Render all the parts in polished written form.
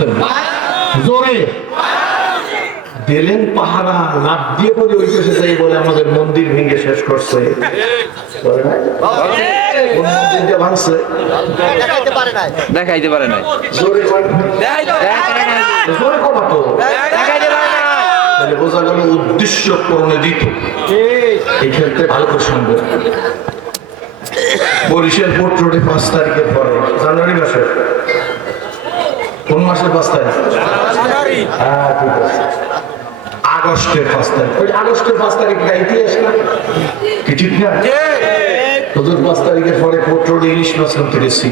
মারছেন জোরে দিলেন পাহারা, লাভ দিয়ে বলে ওই পাশে যাই বলে আমাদের মন্দির ভেঙে শেষ করছে। ভাঙছে দেখাইতে পারে নাই, জোরে কমাতো, তাহলে বোঝা গেল উদ্দেশ্য পূরণে দিত। এই ক্ষেত্রে ভালো করে শুনবে। বরিশাল পোর্ট রোডে 5 তারিখের পরে, জানুয়ারি মাসের কোন মাসের 5 তারিখ? হ্যাঁ ঠিক আছে, আগস্টের 5 তারিখ। ওই আগস্টের 5 তারিখ ইতিহাস না কি ঠিক না? হুজুর 5 তারিখের পরে পোর্ট রোডে ইলিশ মাছ কিনতে গেছি।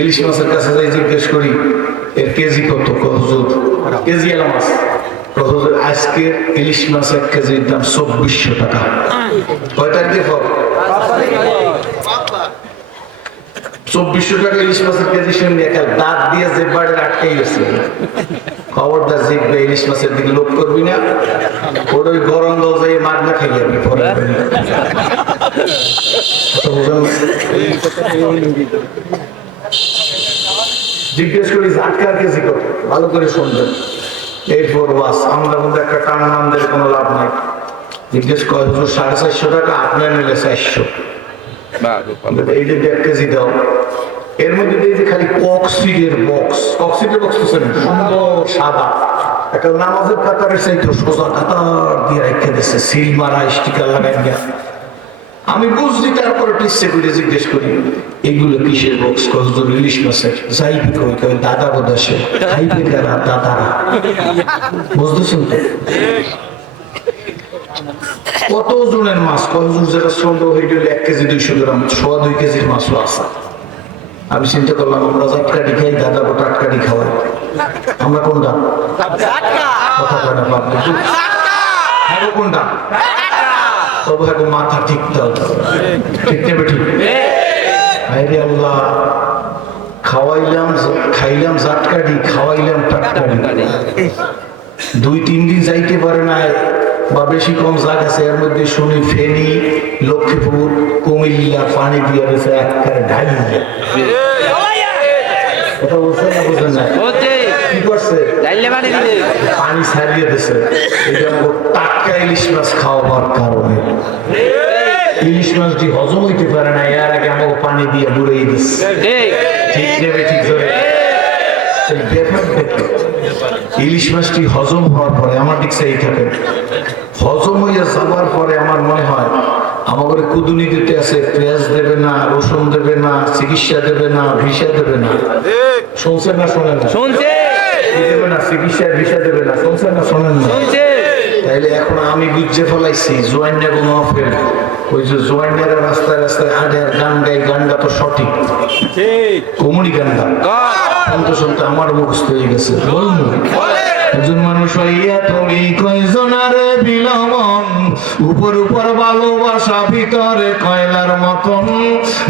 ইলিশ মাছের কাছে যাই জিজ্ঞেস করি এর কেজি কত? হুজুর কেজি এলা মাছ। হুজুর আজকে ইলিশ মাছ 1 কেজির দাম 2400 টাকা। কয় তারিখের পর? 2400 টাকা ইলিশ মাছের কেজি। শুনলে একাল দাঁত দিয়ে যে বাড়ি আটকাই গেছে। খবরদার জিতবে, ইলিশ মাছের দিকে লোক করবি না। ওই গরম যাই মাগনা খাই যাবি পরে। জিজ্ঞেস করি আটকার কেজি কত? ভালো করে শুনবেন। এরপর বাস আমরা মধ্যে একটা টান নামদের কোনো লাভ নাই। জিজ্ঞেস করে হুজুর 450 টাকা, আপনার নিলে 400। এই যে 1 কেজি দাও। এর মধ্যে এই যে খালি কক্সিডের বক্স, কক্সিডের বক্স সুন্দর সাদা একটা নামাজের কাতারের চাইতে সোজা কাতার দিয়ে রেখে দিচ্ছে, সিল মারা স্টিকার লাগাই দিয়া। আমি বুঝলি, তারপরে টিসে করে জিজ্ঞেস করি এগুলো কিসের বক্স? হুজুর ইলিশ মাছের। যাইবি কই? কই দাদা বোধাসে খাইবে কারা? দাদারা। বুঝতেছেন তো? কত ওজনের মাছ? হুজুর যেটা ছোট হয়ে গেলে 1 কেজি 200 গ্রাম, 2.5 কেজির মাছও আছে। আমি চিন্তা করলাম আমরা জাটকাটি খাই, দাদা বো টাটকাটি খাওয়াই। আমরা কোনটা? কথা কয় না বাপ, হ্যাঁ কোনটা? তবু এখন মাথা ঠিক দাও, ঠিক নেবে ঠিক। আরে আল্লাহ, খাইলাম জাটকাটি, খাওয়াইলাম টাটকাটি। 2-3 দিন যাইতে পারে না বা বেশি কম জায়গা আছে। এর মধ্যে শুনি ফেনী, লক্ষ্মীপুর, কুমিল্লা পানি দিয়ে গেছে একবারে ঢালি। কথা বলছেন না? বুঝলেন না? কি করছে? পানি ছাড়িয়ে দিছে। এটা টাটকা ইলিশ মাছ খাওয়াবার কারণে। ইলিশ মাছটি হজম হইতে পারে না, এর আগে আমাকে পানি দিয়ে বুড়িয়ে দিচ্ছে। ঠিক নেবে ঠিক ধরে। ইলিশ মাছটি হজম হওয়ার পরে আমার দিক সেই থাকে, হজম হইয়া যাওয়ার পরে আমার মনে হয় আমাদের কুদুনি দিতে আছে, পেঁয়াজ দেবে না, রসুন দেবে না, চিকিৎসা দেবে না, ভিসা দেবে না। শুনছেন না শোনেন না? দেবে না চিকিৎসা, ভিসা দেবে না। শুনছেন না শোনেন না? তাইলে এখন আমি বুঝে ফেলাইছি জোয়ান্না কোনো অফেল। ওই যে জোয়ান্নারা রাস্তায় রাস্তায় আডে আর গান গাই, গানটা তো সঠিক কমুনি গানটা শুনতে শুনতে আমার মুখস্থ হয়ে গেছে। একজন মানুষ হইয়া তুমি কয়জনারে বিলমন, উপর উপর ভালোবাসা, ভিতরে কয়লার মতন।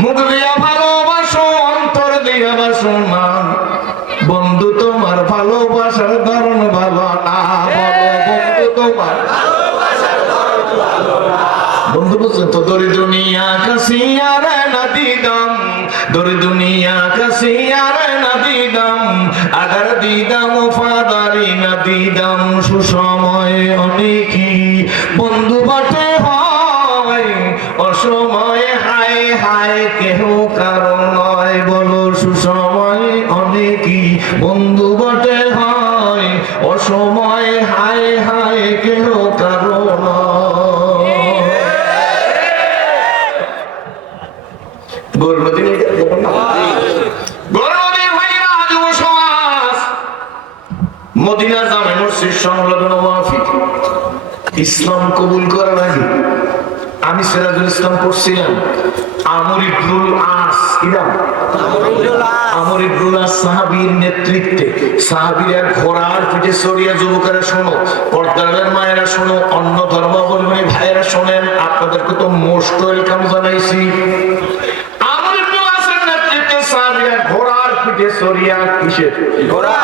মুখ দিয়া ভালোবাসো, অন্তর দিয়া বাসো না। বন্ধু তোমার ভালোবাসার ধরন ভালো না। বন্ধু তোমার বন্ধু বুঝলেন তো? দরি দুনিয়া কাসিয়া রে নদী দম, দরি দুনিয়া কাসিয়া রে নদী দম, আগার দিদাম ফাদারি নদী দম। সুসময় অনেকই বন্ধু বাটে হয়, অসময় হায় হায় কেহ কারণ নয়। বলো সুসময় অনেকই বন্ধু বাটে হয়, অসময় হায় হায় কেহ কারণ নয়। মদিনার জামে মসজিদ সংলগ্ন ওয়াফিদ ইসলাম কবুল করার আগে আমি সিরাজুল ইসলাম পড়ছিলাম। আমর ইবনুল আস, আমর ইবনুল আস সাহাবীর নেতৃত্বে, সাহাবীরা ঘোড়ার পিঠে চড়িয়া, যুবকেরা শোনো, পর্দার মায়েরা শোনো, অন্য ধর্মাবলম্বী ভাইয়েরা শোনেন, আপনাদেরকে তো মোস্ট ওয়েলকাম জানাইছি। আমর ইবনুল আসের নেতৃত্বে সাহাবীরা ঘোড়ার পিঠে চড়িয়া, কিসের ঘোড়া?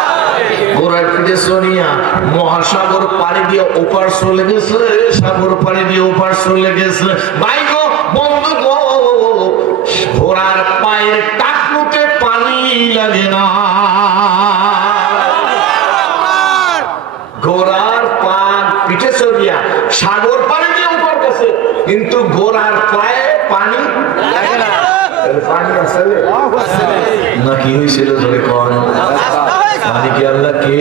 ঘোড়ার পিঠে চড়িয়া মহাসাগর পাড়ি দিয়ে ওপার চলে গেছে, সাগর পাড়ি দিয়ে ওপার চলে গেছে। ভাই গো, বন্ধু গো, ঘোড়ার পায়ের টাকুতে পানি লাগে না। না কি হয়েছিল ধরে কন পানি কি আল্লাহ কে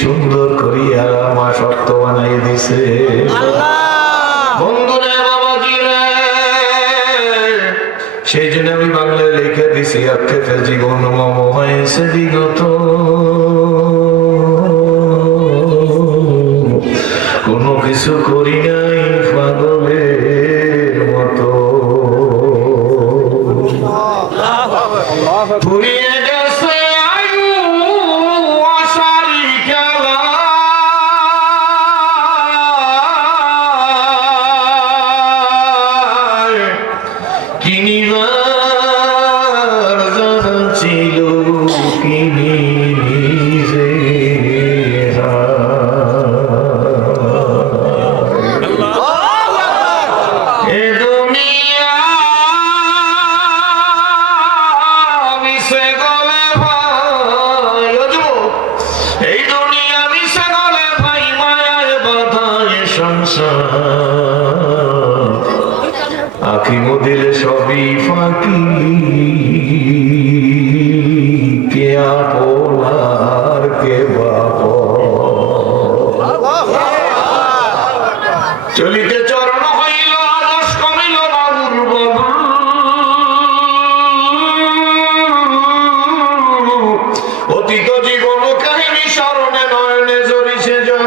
সুন্দর করিয়া আমার শক্ত বানাই দিছে বন্ধুরে বাবাজি রে সেই জন্য আমি বাংলায় লিখে দিছি আক্ষেপে জীবন মম হয়েছে বিগত কোনো কিছু করি নাই পাগলের মতো পুরিয়ে গেছে আয়ু আশারি খেলা কিনিবার জানা ছিল কিনি নিজে আখি মদিলে সবই ফাঁকি কে আপনার কে বাপ চলিতে চরণ হইল আদর্শ কমিল বাবুর বাবু অতীত জীবন কাহিনী স্মরণে নয়নে জড়িছে জন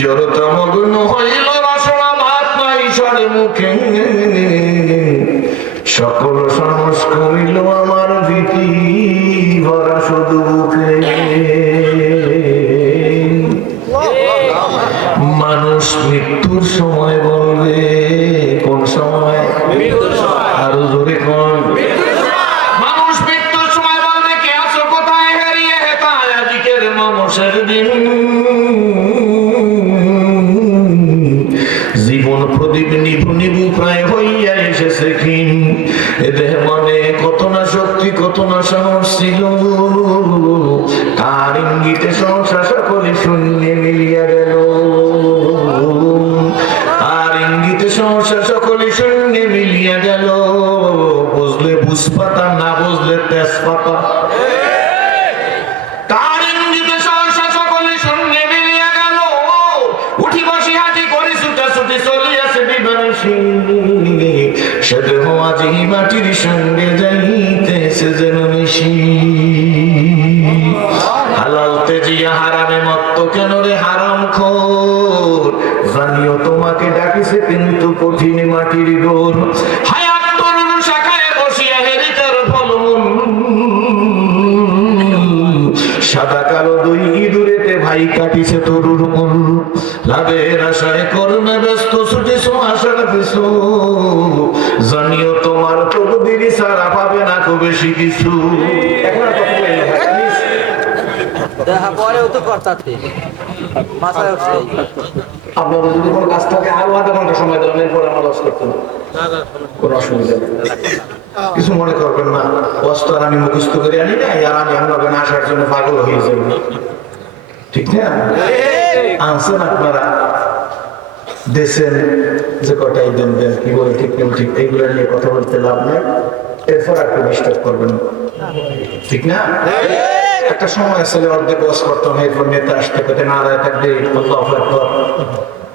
জড়তামগ্ন হইল রসনা ভাত নাই সরে মুখে সকল সাহস করিল আমার ভীতি ভরা শুধু বুকে মানুষ মৃত্যুর সময় বলবে কোন সময় আরো জোরে কোন মানুষ মৃত্যুর সময় বলবে কে আছো কোথায় হারিয়ে হেতায় আজকের মামসের দিন জীবন প্রদীপ নিভু নিভু প্রায় হইয়া এসেছে ক্ষীণ এ দেহ মনে কত না শক্তি কত না সাহস ছিল তার ইঙ্গিতে সংসার সকলে শূন্যে মিলিয়া গেল আর ইঙ্গিতে সংসার সকলে শূন্যে মিলিয়া গেল বুঝলে বুঝপাতা না বুঝলে তেজপাতা তার ইঙ্গিতে সংসার সকলে শূন্যে মিলিয়া গেল উঠি বসি হাতি করে ছুটাছুটি চলিয়াছে বিভীষণ সে দেহ আজি মাটির সঙ্গে যাইতেছে যেন নিশি হালাল তেজিয়া হারামে মত্ত কেন রে হারাম খোর জানিও তোমাকে ডাকিছে কিন্তু কঠিন মাটির গোর হায়াত তরুণ শাখায় বসিয়া হেরিতার ফলমূল সাদা কালো দুই ইঁদুরেতে ভাই কাটিছে তরুর মূল লাভের আশায় কর্মে ব্যস্ত ছুটেছ আশার পিছু জানিও তোমার তকদির ছাড়া পাবে না খুব বেশি কিছু আপনারা যদি কোনো কাজ থাকে আরো আধা ঘন্টা সময় দেন এরপরে আমার লস করতেন কোনো অসুবিধা নেই কিছু মনে করবেন না কষ্ট আর আমি মুখস্থ করে আনি না আর আমি আপনাকে না আসার জন্য পাগল হয়ে যাই ঠিক না আনছেন আপনারা দেশের যে কটাই দেন দেন কি বলে ঠিক কেউ ঠিক এইগুলো নিয়ে কথা বলতে লাভ নেই এরপর একটু ডিস্টার্ব করবেন ঠিক না একটা সময় আসলে অর্ধেক বস করতাম এরপর নেতা আসতে পেতে না রায় থাকবে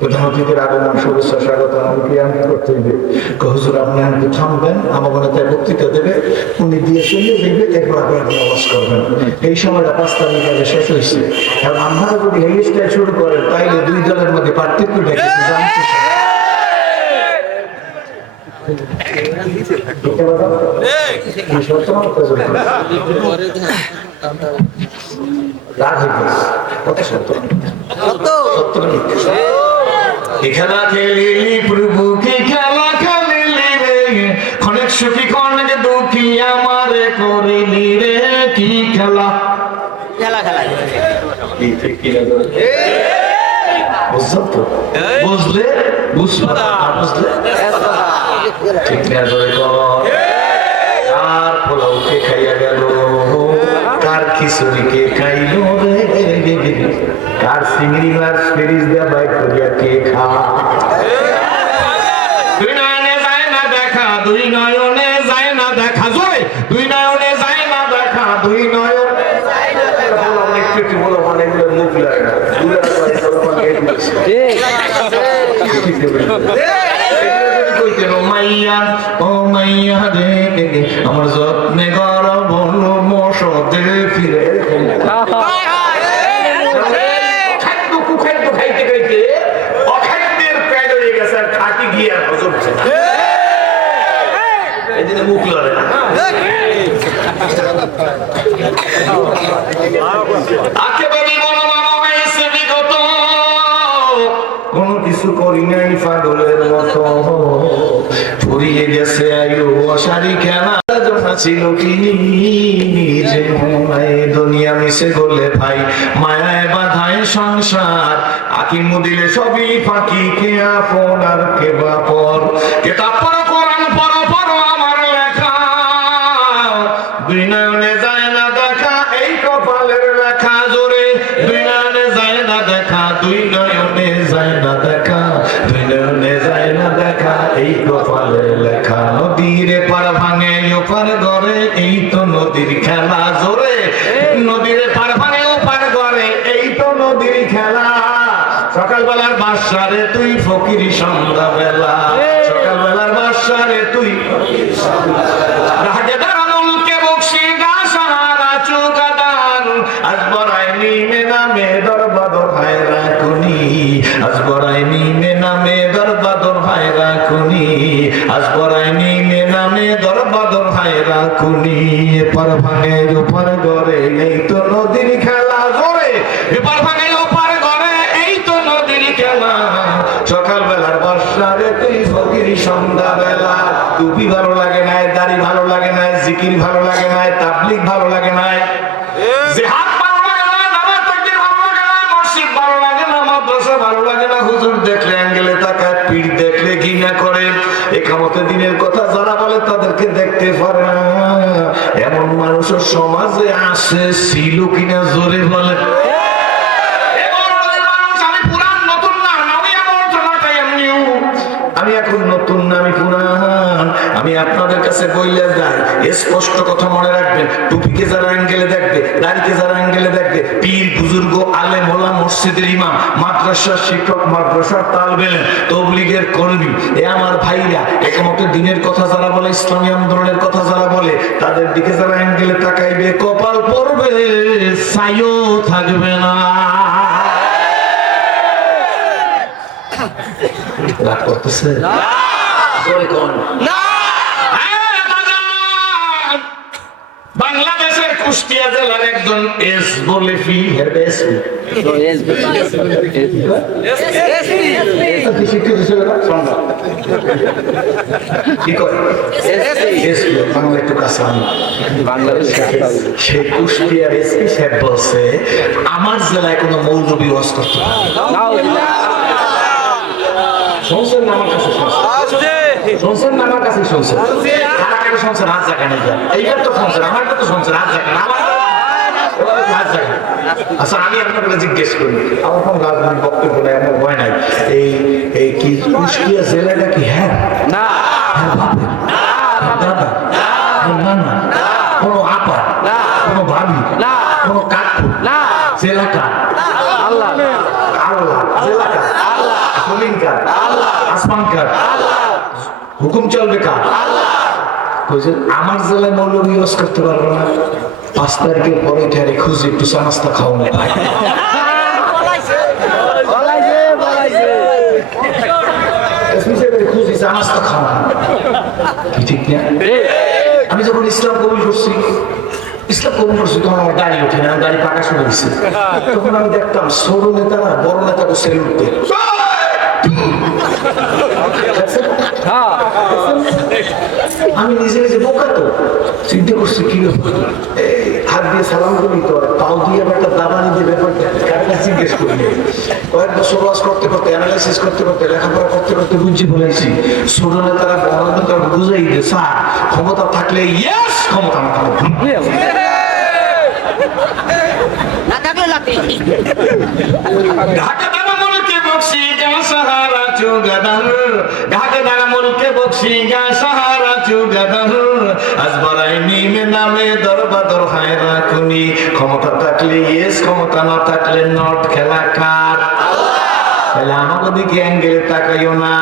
প্রধানমন্ত্রীদের আগমন শুভেচ্ছা স্বাগত আমাকে আমি করতে হবে হুজুর আপনি আমাকে থামবেন আমাকে নেতায় বক্তৃতা দেবে উনি দিয়ে চলে দেখবে এরপর আপনি আওয়াজ করবেন এই সময়টা 5 তারিখ আগে শেষ হয়েছে আর আপনারা যদি এই স্টাইল শুরু করেন তাইলে দুই দলের মধ্যে পার্থক্য দেখে জানতে খেলা খেলিলি প্রভু কি খেলা খেলিলি রে অনেক সুখী অনেক দুঃখী আমারে করিলি রে কি খেলা খেলা খেলা বুঝলে বুঝবা বুঝলে ঠিক না আর পোলাওকে খাইয়া গেল কার খিচুড়িকে খাইল রে কার চিংড়ি মাছ ফ্রিজ দিয়ে বাইক করিয়া কে খা দুই নয়নে যায় না দেখা দুই নয়নে যায় না দেখা জোরে দুই নয়নে যায় না দেখা দুই নয়নে যায় না দেখা একটু বলো মানে মুখ লাগে না আমার যত্নে গর বল মশদে ফিরে খাদ্য খাইতে খাইতে অখাদ্যের পেট হয়ে গেছে আর খাটি গিয়ে আর হজম হচ্ছে না এই দিনে মুখ লড়ে না একেবারে মনোমানো হয়েছে বিগত কোনো কিছু করি নাই পাগলের মতো ফুরিয়ে গেছে আয়ু অসারি খেলা ছিল কি দুনিয়া মিশে গলে ভাই মায়ায় বাধায় সংসার আকিমু দিলে সবই ফাঁকি কে আপন আর কে বাপর কিতাব পড়ো কোরআন পড়ো পড়ো আমার লেখা দুই নয়নে যায় না দেখা এই কপালের লেখা জোরে দুই নয়নে যায় না দেখা দুই নয়নে যায় না দেখা দুই নয়নে যায় না দেখা এই কপালের লেখা নদীর পার ভাঙে ওপার গড়ে এই তো নদীর খেলা জোরে নদীর পার ভাঙে ওপার গড়ে এই তো নদীর খেলা সকালবেলার বাসারে তুই ফকির সন্ধ্যা বেলা সকালবেলার বাসারে তুই রাগে দাঁড়ানোকে বকশি গা সাহারা চৌকাদান আজ বড়াই নিমে নামে দরবাদর হায় রাখুনি আজ বড়াই নিমে নামে দরবাদর হায় রাখুনি আজ বড়াই নিমে নামে দরবাদর হায় রাখুনি এপার ভাঙে ওপার গড়ে এই তো নদীর খেলা জোরে এপার ভাঙে ওপার গড়ে এই তো নদীর খেলা সকালবেলার বর্ষারে তুই ফকির সন্ধ্যা বেলা টুপি ভালো লাগে নাই দাড়ি ভালো লাগে নাই জিকির ভালো লাগে নাই তাবলিগ ভালো লাগে নাই জিহাদ ভালো লাগে না নামাজ তাকবীর ভালো লাগে না মসজিদ ভালো লাগে না মাদ্রাসা ভালো লাগে না হুজুর দেখলে অ্যাঙ্গেলে তাকায় পীর দেখলে ঘৃণা করে একামতে দিনের কথা যারা বলে তাদেরকে দেখতে পারে না এমন মানুষের সমাজে আসে ছিল কিনা জোরে বলে আমি এখন নতুন না আমি পুরান আমি আপনাদের কাছে বইলে যাই স্পষ্ট কথা মনে রাখবেন টুপিকে যারা অ্যাঙ্গেলে দেখবে দাড়িকে যারা অ্যাঙ্গেলে দেখবে পীর বুজুর্গ আলেম ওলামা মসজিদের ইমাম মাদ্রাসার শিক্ষক মাদ্রাসার তালবেল তাবলীগের কর্মী এ আমার ভাইরা একামতের দিনের কথা যারা বলে ইসলামী আন্দোলনের কথা যারা বলে তাদের দিকে যারা অ্যাঙ্গেলে তাকাইবে কপাল পড়বে ছাইও থাকবে না রাগ করতেছে বাংলাদেশের কুষ্টিয়া জেলার একজন এস বলে ফি সেই কুষ্টিয়ার এসপি সাহেব বলছে আমার জেলায় কোনো মৌলবি ওয়াজ করতে শুনছেন না আমার কাছে শুনছেন না আমার কাছে শুনছেন কারাকারি শুনছেন হাত জায়গা নেই এইবার তো শুনছেন আমার তো শুনছেন হাত জায়গা না আচ্ছা আমি আপনাকে জিজ্ঞেস করি আমার কোন রাজনৈতিক বক্তব্য নাই আমার ভয় নাই এই কি কুষ্টিয়া জেলাটা কি হ্যাঁ না দাদা না কোনো আপা কোনো ভাবি কোনো কাকু জেলাটা আল্লাহ জেলাটা হুকুম চলবে কার আমার জেলায় মৌলবি ওয়াজ করতে পারবো না 5 তারিখের পরে ঠেরে খুঁজে একটু চা নাস্তা খাও না খুঁজি চা নাস্তা খাও ঠিক না আমি যখন ইসলাম কবুল করছি তখন আমার গাড়ি ওঠে না গাড়ি পাকা শুনে দিচ্ছে তখন আমি দেখতাম ছোট নেতারা বড় নেতাকে সেলুট দেয় আমি নিজে নিজে বোকা তো চিন্তা করছি কি হাত দিয়ে সালাম করি তো পাও দিয়ে একটা দাবানি দিয়ে ব্যাপারটা জিজ্ঞেস করি কয়েক বছর ওয়াজ করতে করতে অ্যানালাইসিস করতে করতে লেখাপড়া করতে করতে বুঝি বলেছি ছোট নেতারা বড় নেতারা বুঝাই দিয়ে স্যার ক্ষমতা থাকলে ইয়েস ক্ষমতা না থাকলে ঢাকা দানা মুলকে বক্সি গা সাহারা চুগাদার, ঢাকা দানা মুলকে বক্সি গা সাহারা চুগাদার, আজ বারাই নিমে নামে দরবাদর হায়রা কুনি, ক্ষমতা থাকলে ইয়েস, ক্ষমতা না থাকলে নট, খেলা কার? তাহলে আমাকে দিকে অ্যাঙ্গেলে তাকাইও না।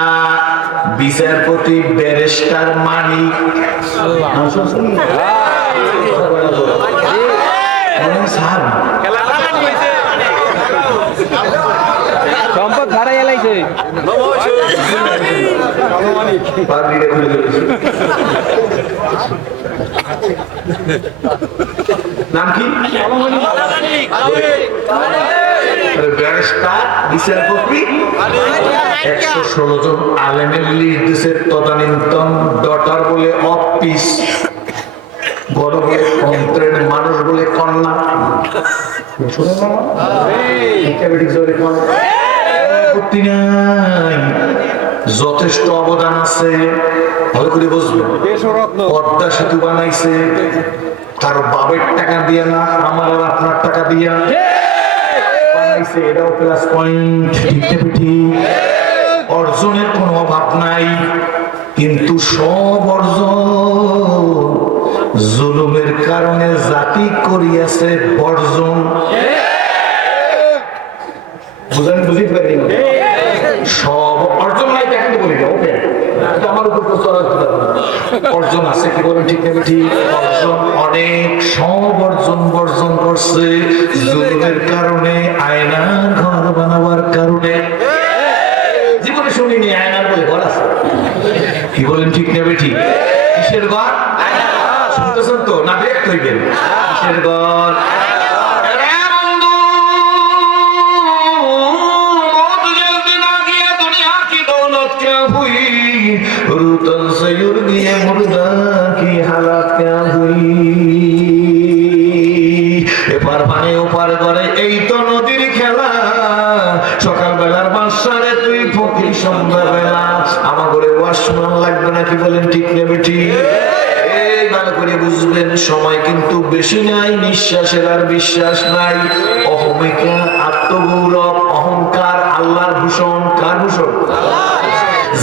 বিচারপতি ব্যারিস্টার মানিক সম্পদ ভাড়া এলাইছে নাম কি? ব্যারিস্টার বিচারপতি 116 জন আলেমের নির্দেশের তদানীন্তন ডটার বলে অফিস, বড় বলে কন্ত্রের, মানুষ বলে কন্যা, যথেষ্ট অবদান আছে। ভালো করে বুঝবেন, পদ্মা সেতু বানাইছে কারো বাবের টাকা দিয়ে না, আমার আর আপনার টাকা দিয়া বানাইছে, এটাও প্লাস পয়েন্ট। অর্জনের কোনো অভাব নাই, কিন্তু সব অর্জন জুলুমের কারণে জাতি করিয়াছে বর্জন। বুঝেন? বুঝতে পারি সব অর্জন নাই দেখতে বলি ওকে, আমার উপর অর্জন আছে, কি বলেন? ঠিক না ঠিক? অর্জন অনেক, সব অর্জন বর্জন করছে জুলুমের কারণে, আয়না ঘর বানাবার কারণে। জীবনে শুনিনি আয়নার বলে ঘর আছে, কি বলেন? ঠিক না ঠিক? কিসের ঘর? শুনতেছেন তো না? দেখতে হইবেন কিসের ঘর? এপার পানে ওপার করে, এই তো নদীর খেলা। সকালবেলার বাসারে তুই ফকির, সন্ধ্যাবেলা আমার ঘরে ওয়াশম্যান লাগবে না, কি বলেন? ঠিক নেবে ঠিক? ভালো করে বুঝবেন, সময় কিন্তু বেশি নাই, নিঃশ্বাসের আর বিশ্বাস নাই। অহমিকা, আত্মগৌরব, অহংকার আল্লাহর ভূষণ। কার ভূষণ?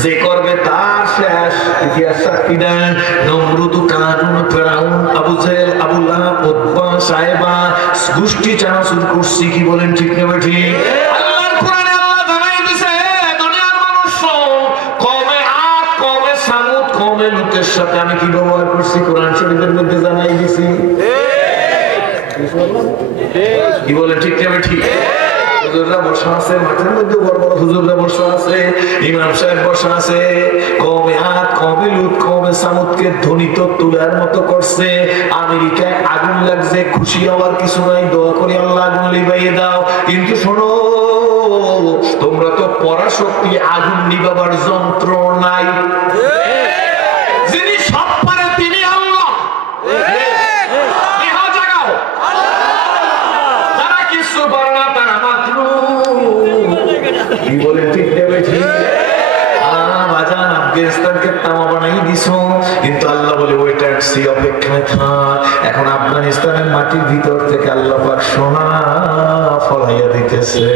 যে করবে তার শেষ। ইতিহাস সাক্ষী দেয়, নমরুদ, কারুন, ফেরাউন, আবু জেহেল, আবু লাহাব, উতবা, সাহেবা গোষ্ঠী চানাচুর করছি, কি বলেন? ঠিক নেবে ঠিক? আল্লাহর কোরআনে আল্লাহ জানাই দিয়েছে, দুনিয়ার মানুষ কমে আদ, কমে সামুদ, কমে লোকের সাথে আমি কি ব্যবহার করছি, কোরআন শরীফের মধ্যে জানাই দিয়েছি। কি বলেন? ঠিক নেবে ঠিক? হুজুররা বসা আছে মাঠের মধ্যে, বড় বড় হুজুররা বসা আছে, ইমাম সাহেব বসা আছে। কমে আদ, কমে লুট, কমে সামুদকে ধ্বনিত তুলার মতো করছে। আমেরিকায় আগুন লাগছে, খুশি হওয়ার কিছু নাই, দোয়া করি আল্লাহ আগুন লিবাইয়ে দাও। কিন্তু শোনো, তোমরা তো পরাশক্তি, আগুন নিবাবার যন্ত্র নাই। যিনি সব পারে তিনি আল্লাহ। যারা কিছু পারে না তারা মাত্র, কি বলে? ঠিক দেবে ঠিক? বাজান আফগানিস্তানকে তামা বানাই দিছ, কিন্তু আল্লাহ বলে ওইটা অপেক্ষায় থাক। এখন আফগানিস্তানের মাটির ভিতর থেকে আল্লাহ পাক সোনা ফলাইয়া দিতেছে,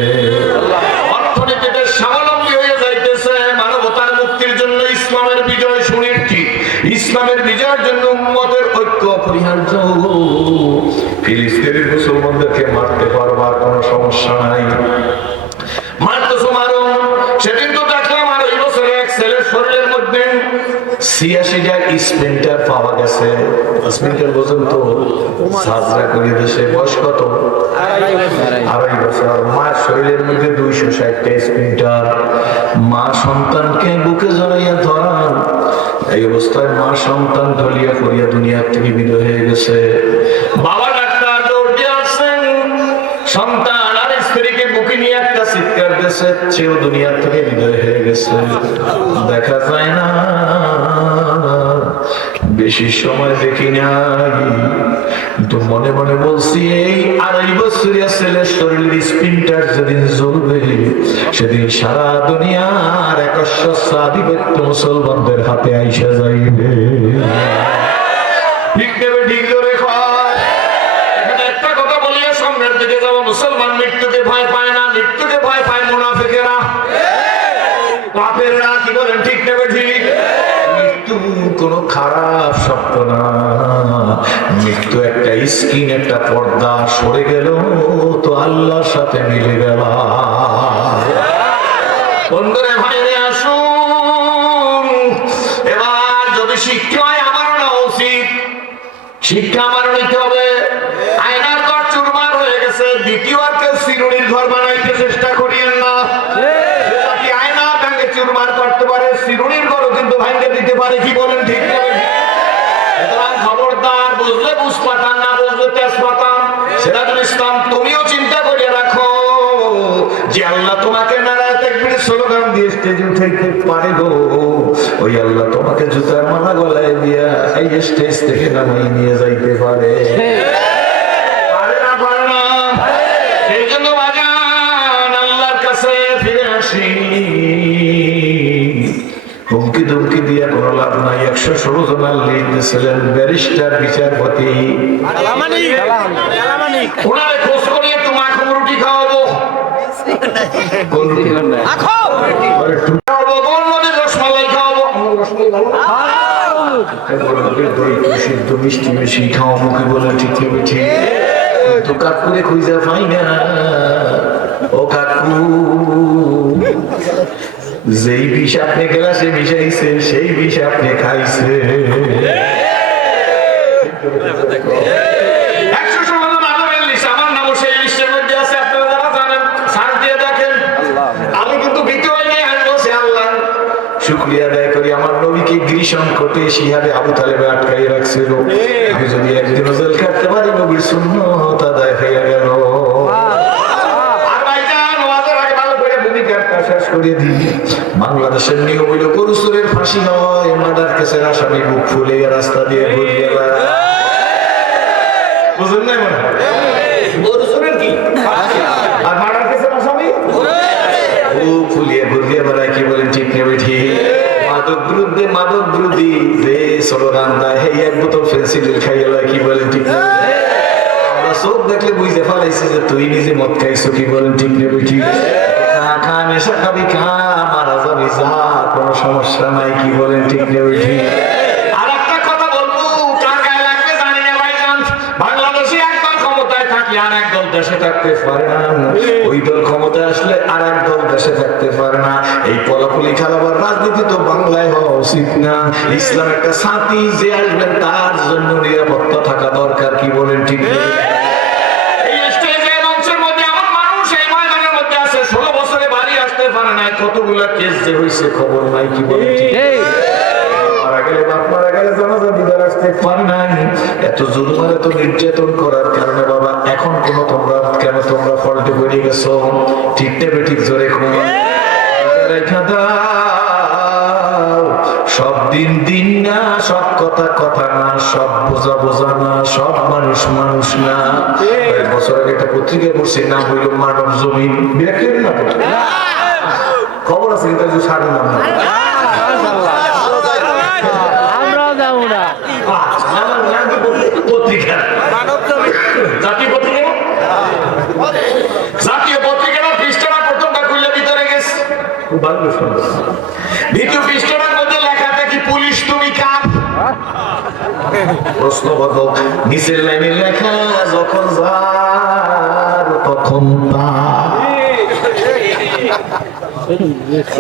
অর্থনীতিতে স্বাবলম্বী হয়ে যাইতেছে। মানবতার মুক্তির জন্য ইসলামের বিজয় সুনিশ্চিত, ইসলামের বিজয়ের জন্য উম্মতের ঐক্য অপরিহার্য। ফিলিস্তিনের মুসলমানদেরকে মারতে পারবার কোন সমস্যা নাই, মারতেছো মারো। সেদিন তো দেখলাম আর এই বছরে এক ছেলের শরীরের মধ্যে 86টা স্প্লিন্টার পাওয়া গেছে। স্প্লিন্টার বোঝেন তো? সাজরা করে দেশে। বয়স কত? 2.5 বছর। মায়ের শরীরের মধ্যে 260টা স্প্লিন্টার। মা সন্তানকে বুকে জড়াইয়া ধরান, এই অবস্থায় মা সন্তান ঢলিয়া পড়িয়া দুনিয়ার থেকে বিদায় হয়ে গেছে। বাবা ডাক্তার দৌড় দিয়ে আসছেন, সন্তান আর স্ত্রীকে বুকে নিয়ে একটা চিৎকার দিয়েছে, সেও দুনিয়ার থেকে বিদায় হয়ে গেছে। দেখা যায় না, বেশি সময় দেখি নাই, কিন্তু মনে মনে বলছি এই 2.5 বছরিয়া ছেলের শরীরের স্পিনটার যেদিন জ্বলবে, সেদিন সারা দুনিয়ার একস্ব আধিপত্য মুসলমানদের হাতে আইসা যাইবে। ঠিক নেবে ঠিক ধরে খায়। এখানে একটা কথা বলিয়া সামনের দিকে যাবো, মুসলমান কোনো খারাপ শব্দ না। মৃত্যু একটা স্কিন, একটা পর্দা, সরে গেল তো আল্লাহর সাথে মিলে গেল। বন্ধুরে ভাইরে আসুন, এবার যদি শিক্ষা হয় আমারও না উচিত, শিক্ষা আমার নিতে হবে। আয়নার ঘর চুরমার হয়ে গেছে, দ্বিতীয় আর কেউ চিরুনির ঘর বানাইতে চেষ্টা করিয়েন না। আয়না ভেঙে চুরমার করতে পারে, চিরুনির ঘরও কিন্তু ভেঙে দিতে পারে। কি বলেন, ঠিক বলেন? সুতরাং খবরদার, বুঝলে বুঝপাতাম, না বুঝলে তেজপাতাম। সিরাজুল ইসলাম, তুমিও চিন্তা করে রাখো যে আল্লাহ তোমাকে নারায় তাকবীরের স্লোগান দিয়ে স্টেজে উঠাইতে পারে গো। ওই আল্লাহ তোমাকে জুতার মালা গলায় দিয়া এই স্টেজ থেকে নামিয়ে নিয়ে যাইতে পারে। পারে না, পারে না। এই জন্য বাজান, আল্লাহর কাছে ফিরে আসি। হুমকি ধুমকি দিয়া কোনো লাভ নাই। 116 জনের লিড ছিলেন ব্যারিস্টার, বিচারপতি। ওনারে খোঁজ করিয়ে তো মাখন রুটি খাওয়াবো, কোন রুটি খাওয়াবো, কোন নদীর রসমালাই খাওয়াবো, দই সিদ্ধ মিষ্টি মিষ্টি খাওয়াবো। কি বলে, ঠিক ঠিক? তো কাকুরে খুঁজে পাই না। ও কাকু, যেই বিষ আপনি গ্লাসে মিশাইছে সেই বিষ আপনি খাইছে। আমার নাম সেই লিস্টের মধ্যে আছে, আপনারা যারা জানেন সার্চ দিয়ে দেখেন। আমি কিন্তু ভিতরে নিয়ে আমি বলছি আল্লাহ শুকরিয়া আদায় করি, আমার নবীকে গৃহসংকটে শিহাবে আবু তালেবে আটকাই রাখছিল। আমি যদি একদিনও জেল কাটতে পারি, নবীর সুন্নাত আদায় হয়ে গেল। বাংলাদেশের নিয়ম হইল গরু চোরের ফাঁসি হয়, মার্ডার কেসের আসামি বুক ফুলে রাস্তা দিয়ে ঘুরিয়ে বেড়ায়। বুঝলেন না? মনে হয় গরু চোরের কি আর মার্ডার কেসের আসামি বুক ফুলিয়ে ঘুরিয়ে বেড়ায়। কি বলেন, ঠিক নেবে? ঠিক। মাদক বিরুদ্ধে মাদক বিরোধী যে স্লোগান দেয়, হে এক বোতল ফেন্সিডিল খাইয়ে লয়। কি বলেন, ঠিক নেবে? আমরা চোখ দেখলে বুঝতে পারাইছি যে তুই নিজে মদ খাইছো। কি বলেন, ঠিক নেবে? ঠিক। নেশা খাবি খা, মারা যাবি যা, কোনো সমস্যা নাই। কি বলেন, ঠিক নেবে? ঠিক। আর একটা কথা বলবো, কার গায়ে লাগবে জানি না ভাইজান, বাংলাদেশে একদল ক্ষমতায় থাকলে আর এক দল দেশে থাকতে পারে না। ওই দল ক্ষমতায় আসলে আর এক দল দেশে থাকতে পারে না। এই পলাপুলি খেলাবার রাজনীতি তো বাংলায় হওয়া উচিত না। ইসলাম একটা সাথী, যে আসবেন তার জন্য নিরাপত্তা থাকা দরকার। কি বলেন, ঠিক নেবে? 16 বছরে বাড়ি আসতে পারে না, কতগুলা কেস যে হয়েছে খবর নাই। কি বলে, মারা গেলে বাপ মারা গেলে জানাজা দিদার আসতে পারে নাই। এত জুলুম, এত নির্যাতন করার কারণে বাবা এখন কোন তোমরা কেন তোমরা ফল্টে পড়ে গেছো? ঠিক নেবে? ঠিক। জোরে সব দিন দিন না, সব কথা কথা না, সব বোঝা বোঝা না, সব মানুষ মানুষ না। এক বছর আগে একটা পত্রিকায় পড়ছি, নাম হইল মানব জমিন। বিরাট না খবর আছে, এটা যে সারেন না পত্রিকা, জাতীয় পত্রিকা, জাতীয় পত্রিকা পৃষ্ঠাটা প্রথমটা খুলে ভিতরে গেছে। খুব ভালো দ্বিতীয় পৃষ্ঠাটার মধ্যে লেখা থাকে, পুলিশ তুমি কার? প্রশ্নবোধক। নিচের লাইনে লেখা, যখন যার তখন তার।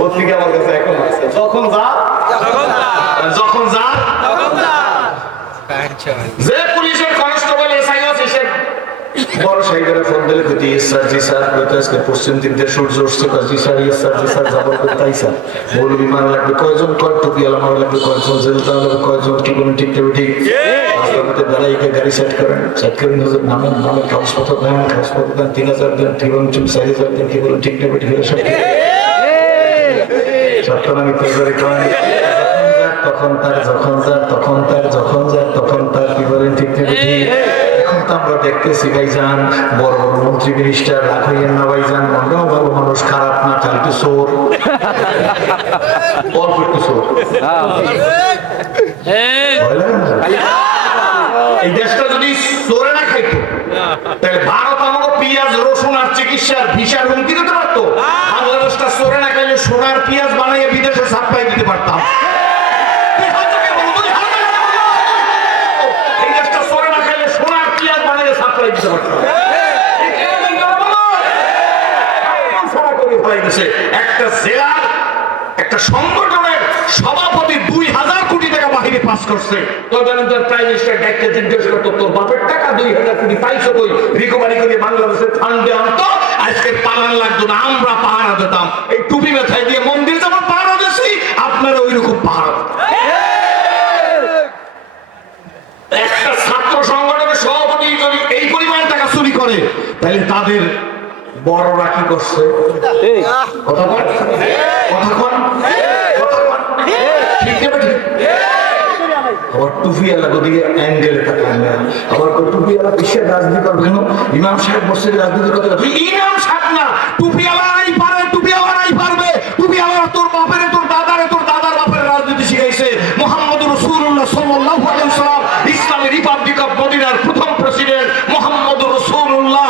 পত্রিকা আমার কাছে এখন আছে, যখন যার যখন যার। যে পুলিশের কনস্টেবল এসআই আছে, সে বড় সাহেবেরা ফোন দিলে কইতে, স্যার জি স্যার, কইতে আজকে পশ্চিম দিক দিয়ে সূর্য উঠছে। জি স্যার, স্যার জি স্যার, যাবো তাই স্যার। মৌলবি মারা লাগবে কয়জন, কয় টুপি আলা মারা লাগবে কয়জন, জেল দেওয়া লাগবে কয়জন। কি বলেন, ঠিক নেবে? ঠিক। রাস্তাঘাটে দাঁড়াইকে গাড়ি সেট করেন, সেট করে নামেন, নামেন, কাগজপত্র দেন, কাগজপত্র দেন, 3000 দেন, ঠিক বলেন, 4000 দেন। কি বলেন, ঠিক নেবে? ঠিক। সপ্তাহ মিত্র করে তখন তার, যখন তার, তখন তার, যখন যার তখন তার। কি বলেন, ঠিক নেবে? ঠিক। এখন তো আমরা দেখতেছি ভাইজান, বড় বড় মন্ত্রী মিনিস্টার রাগ হইয়েন না ভাইজান, মনটাও ভালো মানুষ, খারাপ না, খালি তো চোর, অল্প একটু চোর। এই দেশটা যদি চোরে না খাইতো, তাহলে ভারত আমাকে পেঁয়াজ রসুন আর চিকিৎসার ভিসার হুমকি দিতে পারতো। বাংলাদেশটা চোরে না খাইলে সোনার পেঁয়াজ বানাইয়ে বিদেশে সাপ্লাই দিতে পারতাম। 2000 কোটি টাকা বাহিরে পাস করছে। তদনন্তর প্রাইম মিনিস্টার ডাইরেক্টর জিজ্ঞেস করতো, তোর বাপের টাকা 2000 কোটি পাইছো কই? রিকভারি করে বাংলাদেশের ফান্ডে আনতো, আজকে পালান লাগতো না, আমরা পাহারা দিতাম। এই টুপি মাথায় দিয়ে মন্দির যেমন পাহারা দিছি, আপনারা ওইরকম পাহারা দিতেন। একটা ছাত্র সংগঠনের সভাপতি যদি এই পরিমাণ টাকা চুরি করে, তাহলে তাদের বড়রা কি করছে? কথা বল, কথা বল, কথা বল। ঠিক না বেঠিক? আবার টুপিওয়ালা ওদিকে অ্যাঙ্গেলে তাকান না। আবার টুপিওয়ালা বিশ্বের রাজনীতি করবে কেন? ইমাম সাহেব মসজিদে রাজনীতি করতে পারবে? ইমাম সাহেব না, টুপিওয়ালারাই পারে, টুপিওয়ালারাই পারবে। টুপিওয়ালারা তোর বাপের, তোর দাদার, তোর দাদার বাপের রাজনীতি শিখাইছে। মুহাম্মদ রাসূলুল্লাহ সাল্লাল্লাহু আলাইহি ওয়াসাল্লাম, ইসলামী রিপাবলিক অফ মদিনার প্রথম president Muhammad Rasulullah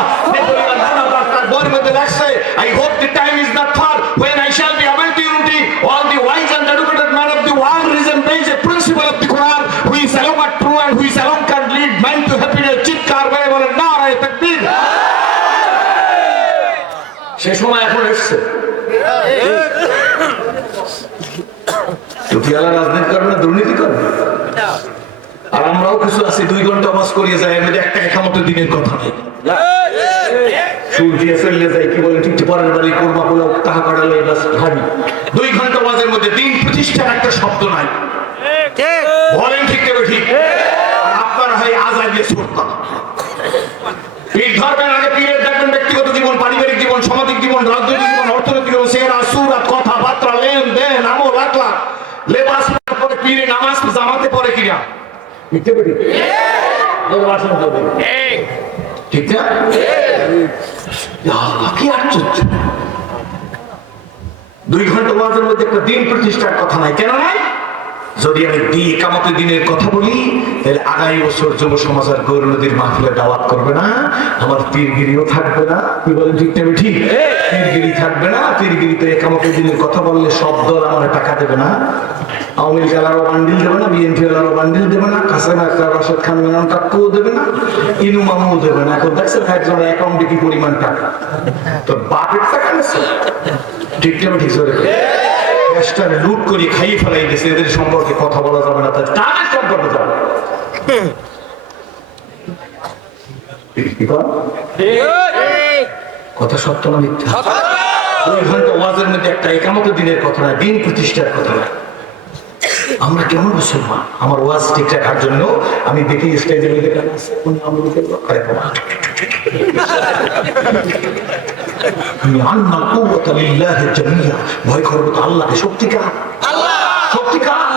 I hope the time is not far when I shall be able to unity all the wise and educated men of the world reason based principle of the Quran who is alone but true and who is alone can lead man to happiness. চিৎকার করে বলেন নারায়ে তাকবীর। সে সময় এখন এসছে। টুপিওয়ালা রাজনীতি করবে না দুর্নীতি করবে? আর আমরাও কিছু আছি 2 ঘন্টা ওয়াজ করিয়ে যায়, এর মধ্যে একটা একামতের দিনের কথা নেই। সুর দিয়ে ফেললে যাই, কি বলে ঠিক পরের বাড়ি কোরমা পোলাও টাকা কাটালে বাস ভাবি। 2 ঘন্টা ওয়াজের মধ্যে দিন প্রতিষ্ঠার একটা শব্দ নাই। বলেন ঠিক তবে ঠিক। আর আপনারা হয় আজাদ দিয়ে ছুটতাম। পীর ধর্মের আগে পীরের দেখবেন ব্যক্তিগত জীবন, পারিবারিক জীবন, সামাজিক জীবন, রাজনৈতিক জীবন, অর্থনৈতিক জীবন, সেরা সুরাত, কথাবার্তা, লেনদেন, আমল আখলাক, লেবাস পরে পীরে নামাজ জামাতে পরে কিনা ঠিক তবে ঠিক। ঠিক না? কি আশ্চর্য! 2 ঘন্টা ওয়াজের মধ্যে একটা দিন প্রতিষ্ঠার কথা নাই। কেন নাই? যদি আমি কামতের দিনের কথা বলি, তাহলে আগামী বছর যুব সমাজ আর গৌর নদীর মাহফিলে দাওয়াত করবে না, আমার পীরগিরিও থাকবে না। কি বলেন ঠিক না? ঠিক। পীরগিরি থাকবে না। পীরগিরিতে কামতের দিনের কথা বললে সব দল আমার টাকা দেবে না। আওয়ামী লীগ আলারও বান্ডিল দেবে না, বিএনপি আলারও বান্ডিল দেবে না, কাসেম আকরার, রাশেদ খান মেনন কাকুও দেবে না, ইনু মামুও দেবে না। এখন দেখছেন একজনের অ্যাকাউন্টে কি পরিমাণ টাকা, তো বাপের টাকা নিচ্ছে। ঠিক না? ঠিক করে গ্যাসটারে লুট করে খাইয়ে ফেলাই দিয়েছে। এদের সম্পর্কে কথা বলা যাবে না, তাদের সম্পর্কে যাবে। কথা সত্য না মিথ্যা? 2 ঘন্টা ওয়াজের মধ্যে একটা একামতের দিনের কথা না, দিন প্রতিষ্ঠার কথা না। আমরা কেমন মুসলমান? আমার ওয়াজ ঠিক রাখার জন্য আমি দেখি স্টেজের মধ্যে কেন আছে, ভয় করবো তো আল্লাহকে। শক্তি কার? শক্তি কার?